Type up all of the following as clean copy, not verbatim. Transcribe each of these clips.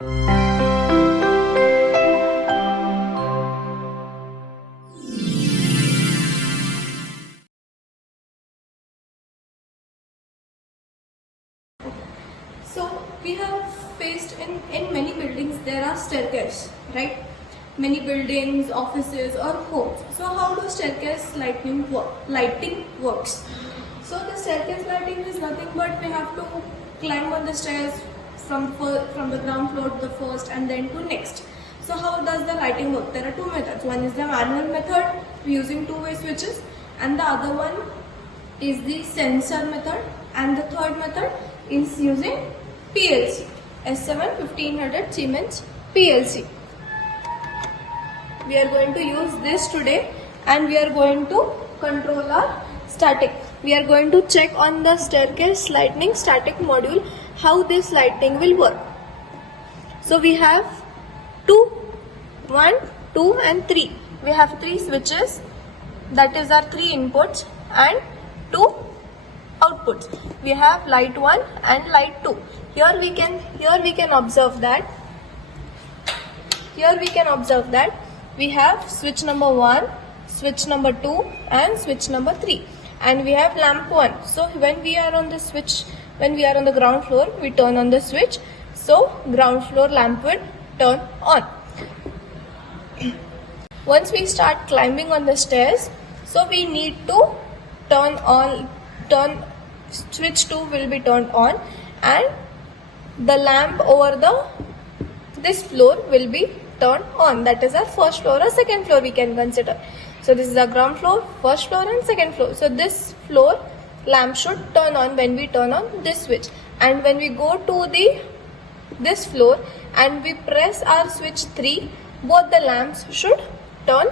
So we have faced in many buildings there are staircases, right? Many buildings, offices or homes. So how do staircase lighting works? So the staircase lighting is nothing but we have to climb on the stairs from the ground floor to the first and then to next. So how does the lighting work? There are two methods. One is the manual method using two-way switches, and the other one is the sensor method, and the third method is using PLC, S7 1500 Siemens PLC. We are going to use this today, and we are going to control our static. We are going to check on the staircase lighting static module how this lighting will work. So we have 1, 2 and 3. We have 3 switches, that is our 3 inputs and 2 outputs. We have light 1 and light 2. Here we can observe that we have switch number 1, switch number 2 and switch number 3, and we have lamp 1. So when we are on the ground floor, we turn on the switch, so ground floor lamp will turn on. Once we start climbing on the stairs, so we need to switch 2 will be turned on, and the lamp over this floor will be turned on. That is our first floor or second floor we can consider. So this is our ground floor, first floor and second floor. So this floor lamp should turn on when we turn on this switch, and when we go to this floor and we press our switch 3, both the lamps should turn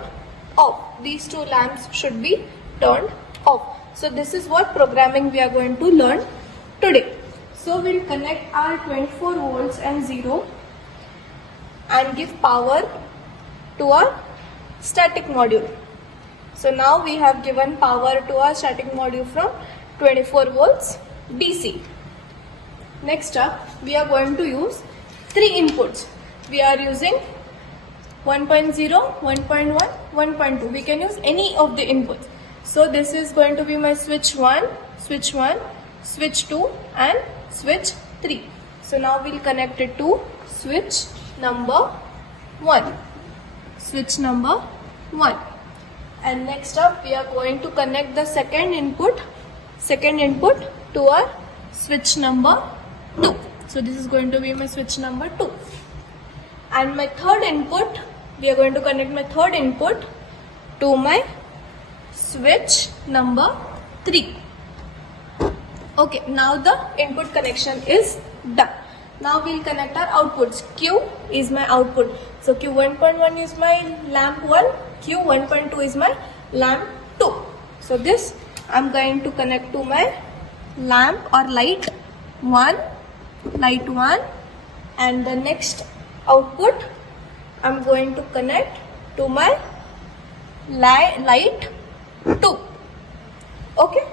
off. These 2 lamps should be turned off. So this is what programming we are going to learn today. So we'll connect our 24 volts and 0 and give power to our static module. So now we have given power to our static module from 24 volts DC. Next up, we are going to use 3 inputs. We are using 1.0, 1.1, 1.2. We can use any of the inputs. So this is going to be my switch 1, switch 2 and switch 3. So now we'll connect it to switch number 1. Switch number 1. And next up we are going to connect the second input to our switch number 2. So this is going to be my switch number 2. And my third input, we are going to connect my third input to my switch number 3. Okay, now the input connection is done. Now we'll connect our outputs. Q is my output. So Q1.1 is my lamp 1, Q1.2 is my lamp 2. So this I'm going to connect to my lamp or light 1, and the next output I'm going to connect to my light 2. Okay.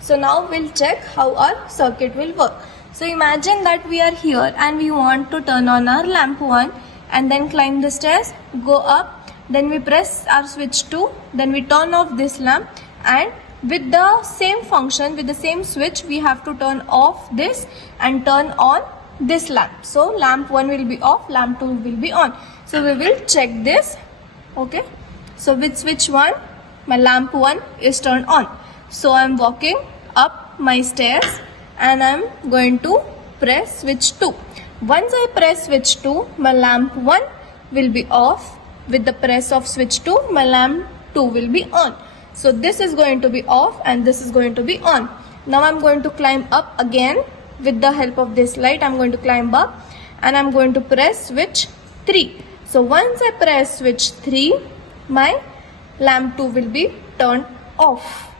So now we'll check how our circuit will work. So imagine that we are here and we want to turn on our lamp 1 and then climb the stairs, go up, then we press our switch 2, then we turn off this lamp, and with the same function, with the same switch, we have to turn off this and turn on this lamp. So lamp 1 will be off, lamp 2 will be on. So we will check this. Okay. So with switch 1, my lamp 1 is turned on. So I am walking up my stairs and I am going to press switch 2. Once I press switch 2, my lamp 1 will be off. With the press of switch 2, my lamp 2 will be on. So this is going to be off and this is going to be on. Now I am going to climb up again. With the help of this light, I am going to climb up and I am going to press switch 3. So once I press switch 3, my lamp 2 will be turned off.